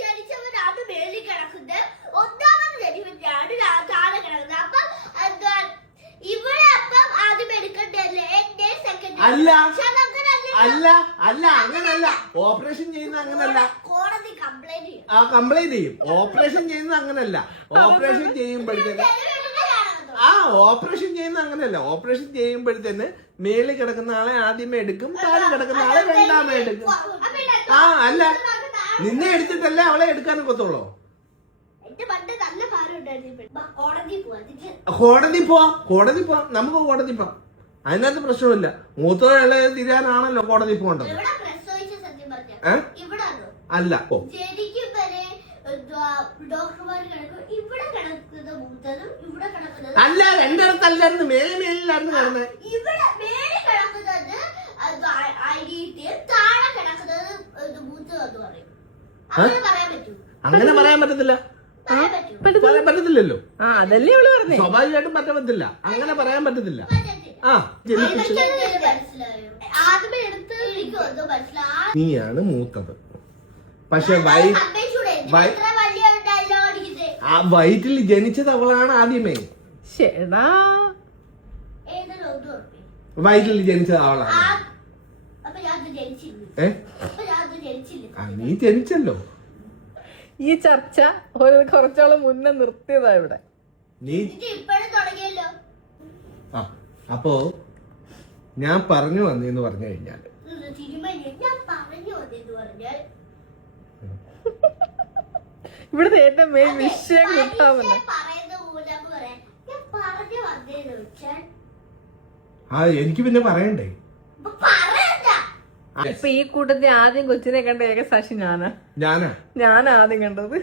ജനിച്ചവൻ അത് മേളിൽ കിടക്കുന്നത്, ഒന്നാമത് ജനിച്ചവനാണ് താഴെ കിടക്കുന്നത്. അപ്പം ഇവിടെ അപ്പം ആദ്യം എടുക്കണ്ടല്ലേ അല്ല അല്ല അല്ല അങ്ങനല്ല. ഓപ്പറേഷൻ ചെയ്യുന്ന അങ്ങനല്ല. കോടതി കംപ്ലൈന്റ് ചെയ്യും. ഓപ്പറേഷൻ ചെയ്യുന്നത് അങ്ങനല്ല. ഓപ്പറേഷൻ ചെയ്യുമ്പോഴത്തേന് ഓപ്പറേഷൻ ചെയ്യുന്ന അങ്ങനെയല്ല. ഓപ്പറേഷൻ ചെയ്യുമ്പോഴത്തേന് മേളിൽ കിടക്കുന്ന ആളെ ആദ്യമേ എടുക്കും, താഴെ കിടക്കുന്ന ആളെ രണ്ടാമേ എടുക്കും. അല്ല, നിന്നെ എടുത്തിട്ടല്ലേ അവളെ എടുക്കാൻ ഒക്കത്തുള്ളൂ. കോടതി പോവാം. നമുക്ക് കോടതി പോവാം. അതിനകത്ത് പ്രശ്നമില്ല. മൂത്തോളെ തിരിയാനാണല്ലോ കോടതി പോകേണ്ടത്. അല്ല അല്ല, രണ്ടിടത്തല്ലായിരുന്നു. മേളിലായിരുന്നു കിടന്നത്. അങ്ങനെ പറയാൻ പറ്റത്തില്ല. പറയാൻ പറ്റത്തില്ലല്ലോ. അതല്ലേ അവള് പറഞ്ഞേ. സ്വാഭാവികമായിട്ടും പറ്റാൻ പറ്റില്ല. അങ്ങനെ പറയാൻ പറ്റത്തില്ല. നീയാണ് മൂത്തത്. പക്ഷെ വയറ്റിൽ ജനിച്ചത് അവളാണ് ആദ്യമേ. വയറ്റിൽ ജനിച്ചത് അവളാണ്. നീ ജനിച്ചല്ലോ. ഈ ചർച്ച കുറച്ചോളം മുന്നേ നിർത്തിയതാ ഇവിടെ. അപ്പോ ഞാൻ പറഞ്ഞു വന്നെന്ന് പറഞ്ഞു കഴിഞ്ഞാല് ഇവിടുത്തെ ഏറ്റവും മെയിൻ വിഷയം കിട്ടാമെന്ന്. എനിക്ക് പിന്നെ പറയണ്ടേ. ഇപ്പൊ ഈ കൂട്ടത്തിൽ ആദ്യം കൊച്ചിനെ കണ്ട ഏക സാക്ഷി ഞാനാ ആദ്യം കണ്ടത്.